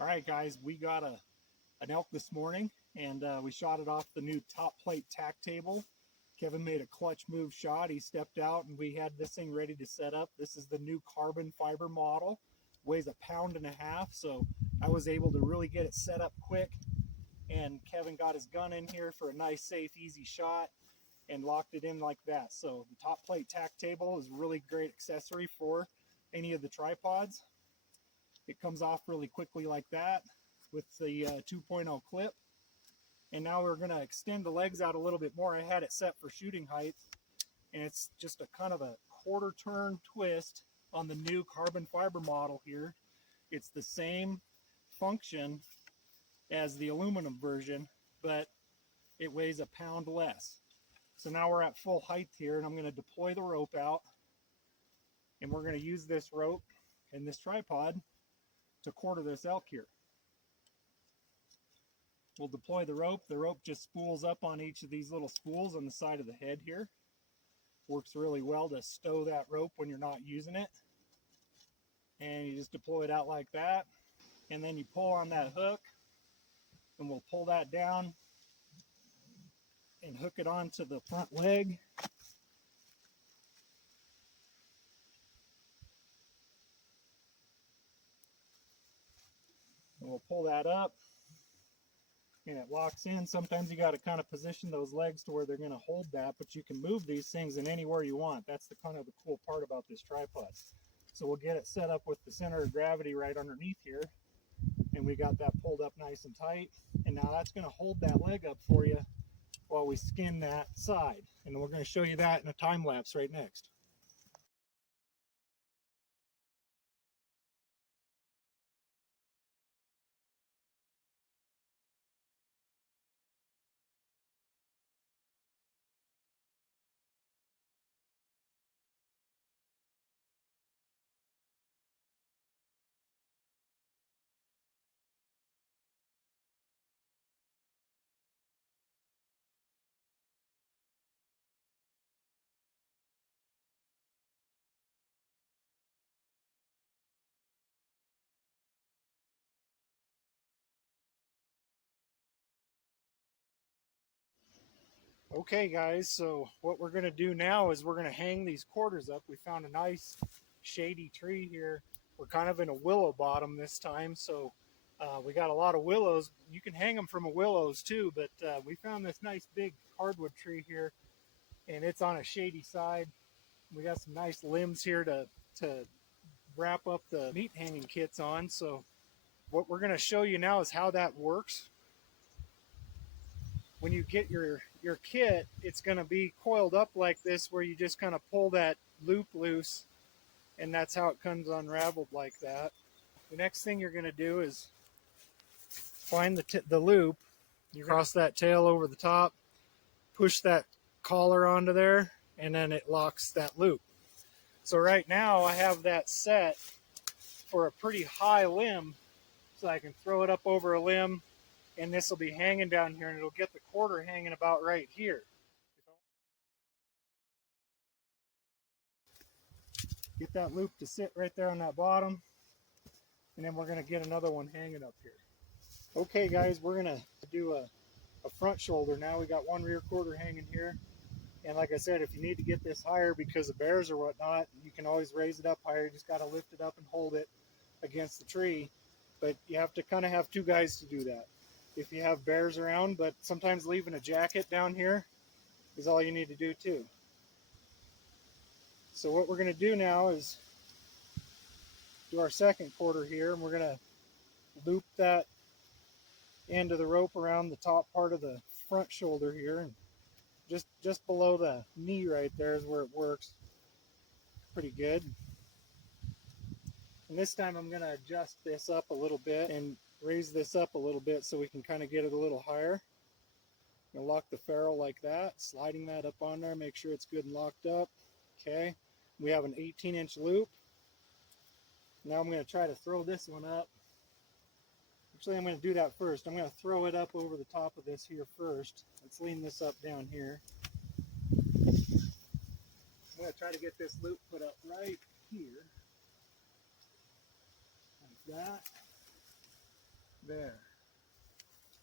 All right, guys, we got an elk this morning, and we shot it off the new top plate tack table. Kevin made a clutch move shot. He stepped out, and we had this thing ready to set up. This is the new carbon fiber model. Weighs 1.5 pounds, so I was able to really get it set up quick. And Kevin got his gun in here for a nice, safe, easy shot and locked it in like that. So the top plate tack table is a really great accessory for any of the tripods. It comes off really quickly like that with the 2.0 clip. And now we're going to extend the legs out a little bit more. I had it set for shooting height, and it's just a kind of a quarter turn twist on the new carbon fiber model here. It's the same function as the aluminum version, but it weighs 1 pound less. So now we're at full height here, and I'm going to deploy the rope out, and we're going to use this rope and this tripod to quarter this elk here. We'll deploy the rope. The rope just spools up on each of these little spools on the side of the head here. Works really well to stow that rope when you're not using it. And you just deploy it out like that. And then you pull on that hook, and we'll pull that down and hook it onto the front leg. And we'll pull that up, and it locks in. Sometimes you got to kind of position those legs to where they're going to hold that, but you can move these things in anywhere you want. That's the kind of the cool part about this tripod. So we'll get it set up with the center of gravity right underneath here, and we got that pulled up nice and tight. And now that's going to hold that leg up for you while we skin that side. And we're going to show you that in a time lapse right next. Okay, guys, so what we're going to do now is we're going to hang these quarters up. We found a nice shady tree here. We're kind of in a willow bottom this time, so we got a lot of willows. You can hang them from a willows too, but we found this nice big hardwood tree here, and it's on a shady side. We got some nice limbs here to wrap up the meat hanging kits on. So what we're going to show you now is how that works. When you get your kit, it's going to be coiled up like this, where you just kind of pull that loop loose, and that's how it comes unraveled like that. The next thing you're going to do is find the loop. You cross that tail over the top, push that collar onto there, and then it locks that loop. So right now I have that set for a pretty high limb, so I can throw it up over a limb, and this will be hanging down here, and it'll get the quarter hanging about right here. Get that loop to sit right there on that bottom, and then we're going to get another one hanging up here. Okay, guys, we're going to do a front shoulder now. We got one rear quarter hanging here, and like I said, if you need to get this higher because of bears or whatnot, you can always raise it up higher. You just got to lift it up and hold it against the tree, but you have to kind of have two guys to do that if you have bears around. But sometimes leaving a jacket down here is all you need to do too. So what we're going to do now is do our second quarter here, and we're going to loop that end of the rope around the top part of the front shoulder here, and just below the knee right there is where it works pretty good. And this time I'm going to adjust this up a little bit and raise this up a little bit so we can kind of get it a little higher. I'm going to lock the ferrule like that, sliding that up on there, make sure it's good and locked up. Okay, we have an 18-inch loop. Now I'm going to try to throw this one up. Actually, I'm going to do that first. I'm going to throw it up over the top of this here first. Let's lean this up down here. I'm going to try to get this loop put up right here. Like that. there.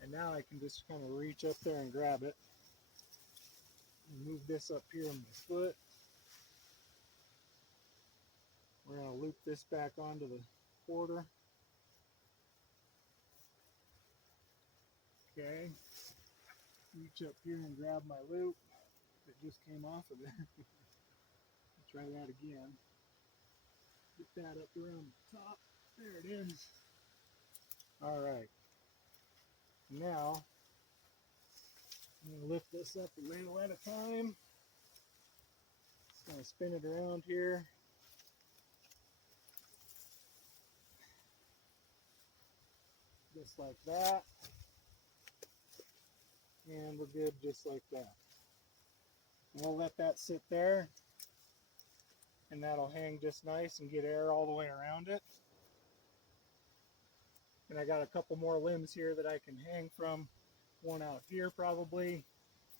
And now I can just kind of reach up there and grab it. Move this up here on my foot. We're going to loop this back onto the quarter. Okay. Reach up here and grab my loop that just came off of there. Try that again. Get that up around the top. There it is. All right. Now, I'm going to lift this up a little at a time. Just going to spin it around here. Just like that. And we're good just like that. And we'll let that sit there. And that'll hang just nice and get air all the way around it. And I got a couple more limbs here that I can hang from. One out here probably.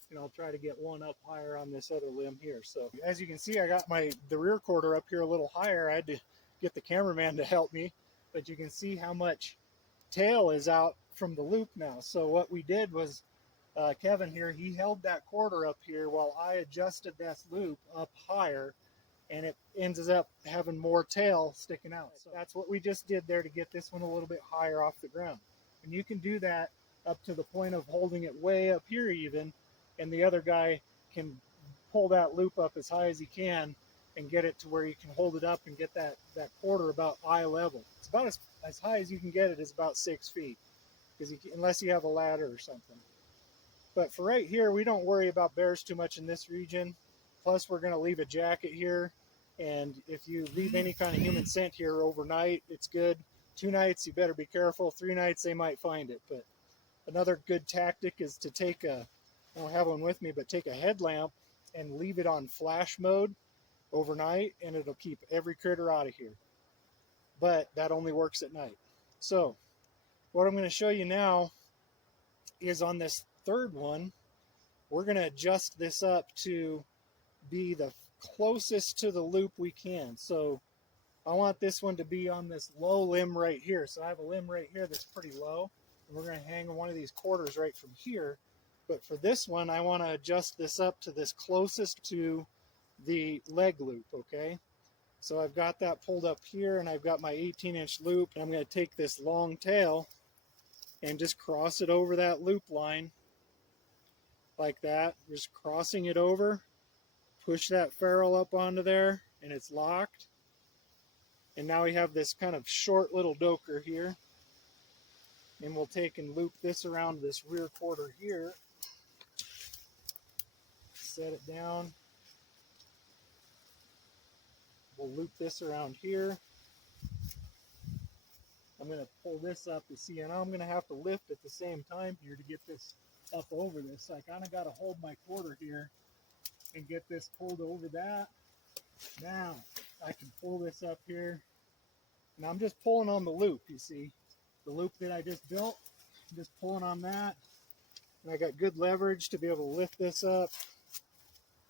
And I'll try to get one up higher on this other limb here. So as you can see, I got the rear quarter up here a little higher. I had to get the cameraman to help me. But you can see how much tail is out from the loop now. So what we did was, Kevin here, he held that quarter up here while I adjusted this loop up higher. And it ends up having more tail sticking out. So that's what we just did there to get this one a little bit higher off the ground. And you can do that up to the point of holding it way up here even, and the other guy can pull that loop up as high as he can and get it to where you can hold it up and get that quarter about eye level. It's about as high as you can get it is about 6 feet, because unless you have a ladder or something. But for right here, we don't worry about bears too much in this region. Plus, we're going to leave a jacket here, and if you leave any kind of human scent here overnight, it's good. 2 nights, you better be careful. 3 nights, they might find it. But another good tactic is to take I don't have one with me, but take a headlamp and leave it on flash mode overnight, and it'll keep every critter out of here. But that only works at night. So what I'm going to show you now is on this third one, we're going to adjust this up to be the closest to the loop we can. So I want this one to be on this low limb right here. So I have a limb right here that's pretty low, and we're going to hang one of these quarters right from here. But for this one, I want to adjust this up to this closest to the leg loop, okay? So I've got that pulled up here, and I've got my 18-inch loop, and I'm going to take this long tail and just cross it over that loop line like that. Just crossing it over. Push that ferrule up onto there, and it's locked. And now we have this kind of short little doker here. And we'll take and loop this around this rear quarter here. Set it down. We'll loop this around here. I'm going to pull this up to see, and I'm going to have to lift at the same time here to get this up over this. So I kind of got to hold my quarter here and get this pulled over that. Now I can pull this up here, and I'm just pulling on the loop. You see the loop that I just built, I'm just pulling on that, and I got good leverage to be able to lift this up.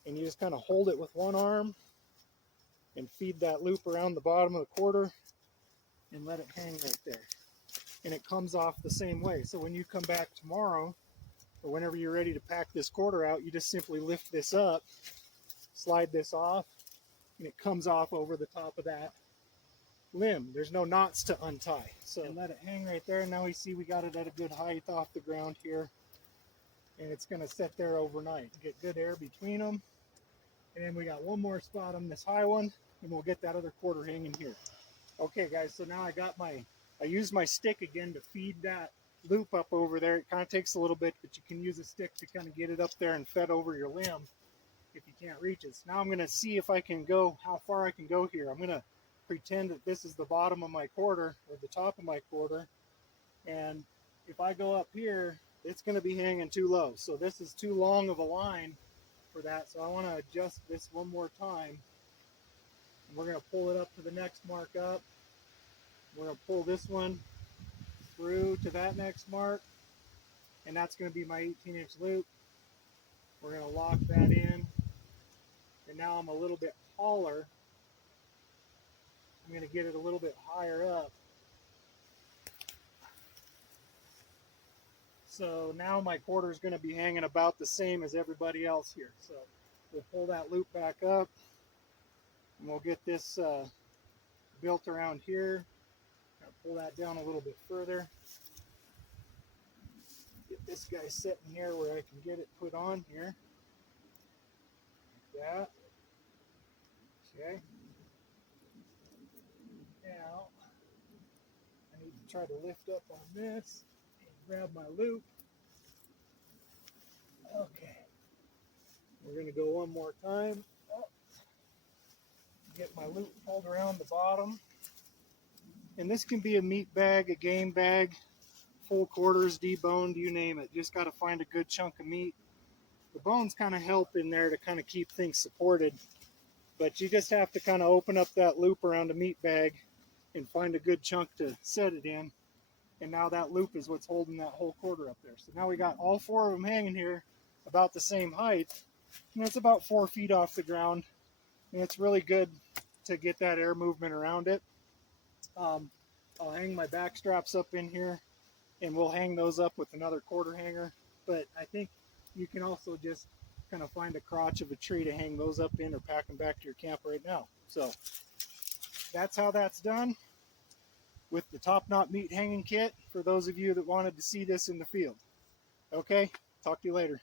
And you just kind of hold it with one arm and feed that loop around the bottom of the quarter and let it hang right there, and it comes off the same way. So when you come back tomorrow, or whenever you're ready to pack this quarter out, you just simply lift this up, slide this off, and it comes off over the top of that limb. There's no knots to untie. So let it hang right there. Now we see we got it at a good height off the ground here, and it's going to sit there overnight. Get good air between them. And then we got one more spot on this high one, and we'll get that other quarter hanging here. Okay guys, so now I used my stick again to feed that loop up over there. It kind of takes a little bit, but you can use a stick to kind of get it up there and fed over your limb if you can't reach it. So now I'm going to see if I can go, how far I can go here. I'm going to pretend that this is the bottom of my quarter, or the top of my quarter, and if I go up here, it's going to be hanging too low. So this is too long of a line for that, so I want to adjust this one more time. And we're going to pull it up to the next mark up. We're going to pull this one through to that next mark, and that's going to be my 18-inch loop. We're going to lock that in, and now I'm a little bit taller. I'm going to get it a little bit higher up. So now my quarter is going to be hanging about the same as everybody else here. So we'll pull that loop back up and we'll get this built around here. I'll pull that down a little bit further. Get this guy sitting here where I can get it put on here. Like that. Okay. Now, I need to try to lift up on this and grab my loop. Okay. We're going to go one more time. Up. Get my loop pulled around the bottom. And this can be a meat bag, a game bag, full quarters, deboned, you name it. Just got to find a good chunk of meat. The bones kind of help in there to kind of keep things supported. But you just have to kind of open up that loop around a meat bag and find a good chunk to set it in. And now that loop is what's holding that whole quarter up there. So now we got all four of them hanging here about the same height. And it's about 4 feet off the ground. And it's really good to get that air movement around it. I'll hang my back straps up in here and we'll hang those up with another quarter hanger. But I think you can also just kind of find a crotch of a tree to hang those up in or pack them back to your camp right now. So that's how that's done with the Top Knot meat hanging kit for those of you that wanted to see this in the field. Okay, talk to you later.